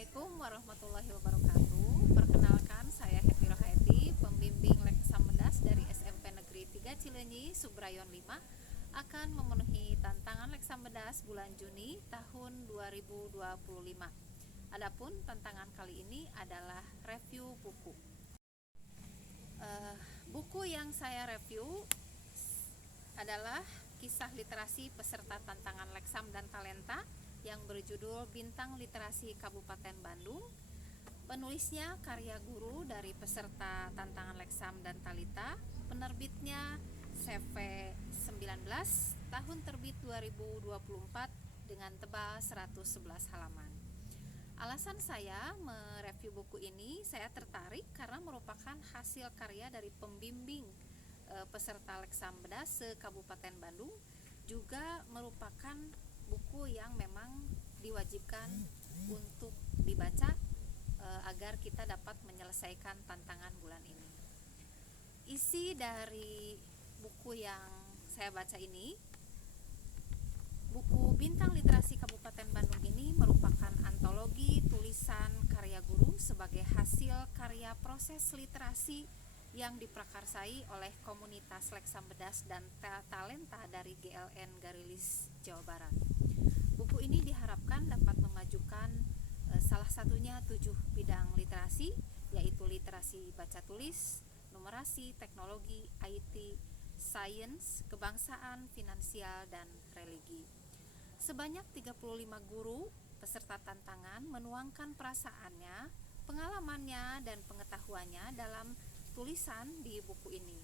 Assalamualaikum warahmatullahi wabarakatuh. Perkenalkan, saya Happy Rohaiti, pembimbing Leksam Mendas dari SMP Negeri 3 Cileunyi, Subrayon 5, akan memenuhi tantangan Leksam Mendas bulan Juni tahun 2025. Adapun tantangan kali ini adalah review buku. Buku yang saya review adalah Kisah Literasi Peserta Tantangan Leksam dan Talenta yang berjudul Bintang Literasi Kabupaten Bandung. Penulisnya karya guru dari peserta tantangan Leksam dan Talita. Penerbitnya CV19, tahun terbit 2024 dengan tebal 111 halaman. Alasan saya mereview buku ini, saya tertarik karena merupakan hasil karya dari pembimbing peserta Leksam Mendas se-Kabupaten Bandung, juga merupakan buku yang memang diwajibkan untuk dibaca agar kita dapat menyelesaikan tantangan bulan ini. Isi dari buku yang saya baca ini, buku Bintang Literasi Kabupaten Bandung ini merupakan antologi tulisan karya guru sebagai hasil karya proses literasi yang diprakarsai oleh komunitas Leksam Mendas dan Talenta dari GLN Garilis, Jawa Barat. Buku ini diharapkan dapat memajukan salah satunya 7 bidang literasi, yaitu literasi baca tulis, numerasi, teknologi, IT, sains, kebangsaan, finansial, dan religi. Sebanyak 35 guru peserta tantangan menuangkan perasaannya, pengalamannya, dan pengetahuannya dalam tulisan di buku ini.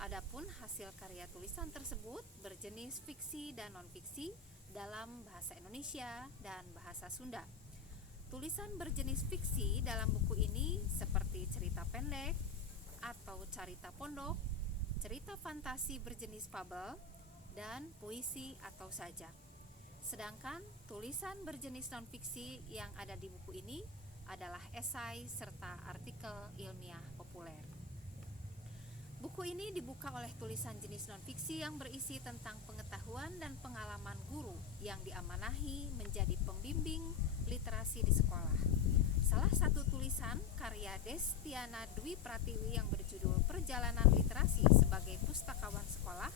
Adapun hasil karya tulisan tersebut berjenis fiksi dan non-fiksi dalam bahasa Indonesia dan bahasa Sunda. Tulisan berjenis fiksi dalam buku ini seperti cerita pendek atau carita pondok, cerita fantasi berjenis fabel, dan puisi atau sajak. Sedangkan tulisan berjenis non-fiksi yang ada di buku ini adalah esai serta artikel ilmiah populer. Buku ini dibuka oleh tulisan jenis non-fiksi yang berisi tentang pengetahuan dan pengalaman guru yang diamanahi menjadi pembimbing literasi di sekolah. Salah satu tulisan karya Destiana Dwi Pratiwi yang berjudul Perjalanan Literasi sebagai pustakawan sekolah,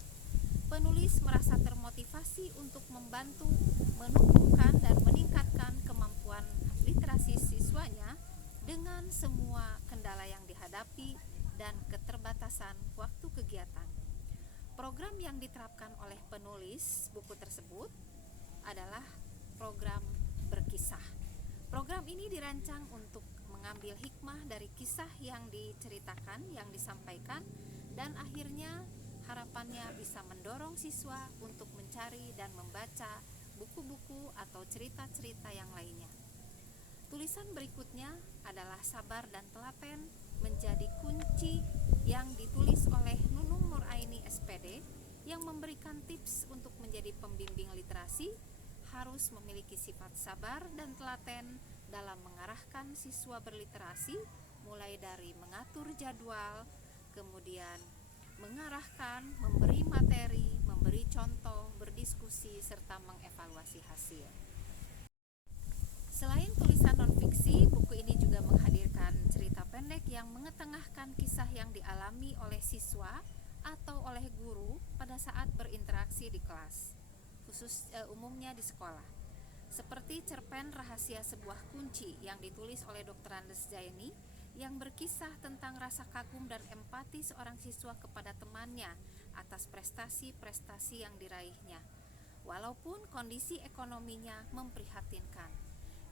penulis merasa termotivasi untuk membantu menumbuhkan dan meningkatkan kemampuan literasi siswanya dengan semua kendala yang dihadapi dan keterbatasan waktu kegiatan. Program yang diterapkan oleh penulis buku tersebut adalah program berkisah. Program ini dirancang untuk mengambil hikmah dari kisah yang diceritakan, yang disampaikan, dan akhirnya harapannya bisa mendorong siswa untuk mencari dan membaca buku-buku atau cerita-cerita yang lainnya. Tulisan berikutnya adalah Sabar dan Telaten menjadi kunci yang ditulis oleh Nunung Nuraini SPD yang memberikan tips untuk menjadi pembimbing literasi harus memiliki sifat sabar dan telaten dalam mengarahkan siswa berliterasi, mulai dari mengatur jadwal, kemudian mengarahkan, memberi materi, memberi contoh, berdiskusi, serta mengevaluasi hasil. Selain tulisan non-fiksi, buku ini juga menghadirkan cerita pendek yang mengetengahkan kisah yang dialami oleh siswa atau oleh guru pada saat berinteraksi di kelas, umumnya di sekolah. Seperti cerpen Rahasia Sebuah Kunci yang ditulis oleh Dr. Andes Jaini yang berkisah tentang rasa kagum dan empati seorang siswa kepada temannya atas prestasi-prestasi yang diraihnya, walaupun kondisi ekonominya memprihatinkan.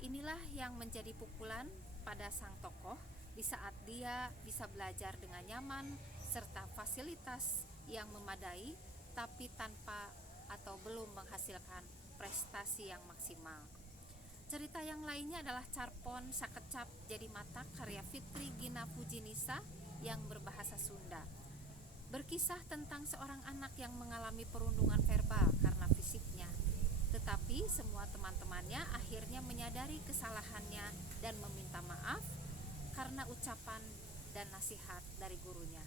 Inilah yang menjadi pukulan pada sang tokoh di saat dia bisa belajar dengan nyaman serta fasilitas yang memadai, tapi tanpa atau belum menghasilkan prestasi yang maksimal. Cerita yang lainnya adalah Carpon Sakecap Jadi Matak karya Fitri Gina Pujinisa yang berbahasa Sunda. Berkisah tentang seorang anak yang mengalami perundungan verbal karena fisiknya. Tetapi semua teman-temannya akhirnya menyadari kesalahannya dan meminta maaf karena ucapan dan nasihat dari gurunya.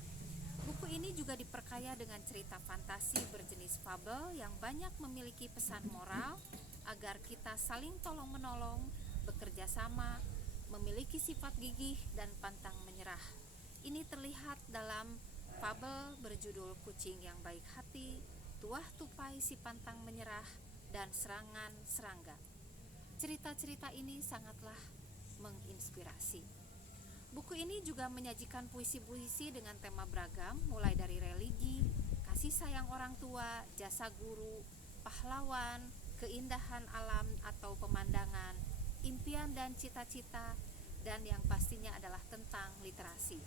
Buku ini juga diperkaya dengan cerita fantasi berjenis fabel yang banyak memiliki pesan moral agar kita saling tolong-menolong, bekerja sama, memiliki sifat gigih dan pantang menyerah. Ini terlihat dalam fabel berjudul Kucing yang Baik Hati, Tuah Tupai Si Pantang Menyerah, dan Serangan Serangga. Cerita-cerita ini sangatlah menginspirasi. Buku ini juga menyajikan puisi-puisi dengan tema beragam, mulai dari religi, kasih sayang orang tua, jasa guru, pahlawan, keindahan alam atau pemandangan, impian dan cita-cita, dan yang pastinya adalah tentang literasi.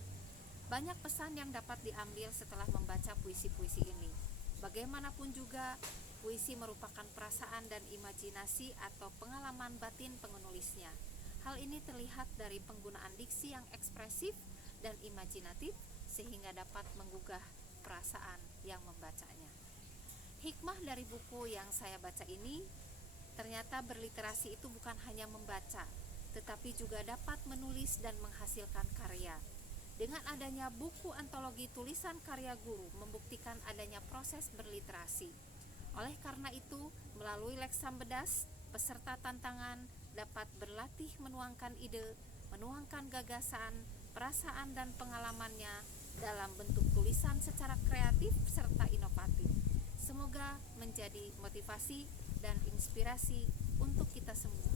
Banyak pesan yang dapat diambil setelah membaca puisi-puisi ini. Bagaimanapun juga, puisi merupakan perasaan dan imajinasi atau pengalaman batin penulisnya. Hal ini terlihat dari penggunaan diksi yang ekspresif dan imajinatif sehingga dapat menggugah perasaan yang membacanya. Hikmah dari buku yang saya baca ini, ternyata berliterasi itu bukan hanya membaca, tetapi juga dapat menulis dan menghasilkan karya. Dengan adanya buku antologi tulisan karya guru membuktikan adanya proses berliterasi. Oleh karena itu, melalui Leksam Bedas, peserta tantangan dapat berlatih menuangkan ide, menuangkan gagasan, perasaan dan pengalamannya dalam bentuk tulisan secara kreatif serta inovatif. Semoga menjadi motivasi dan inspirasi untuk kita semua.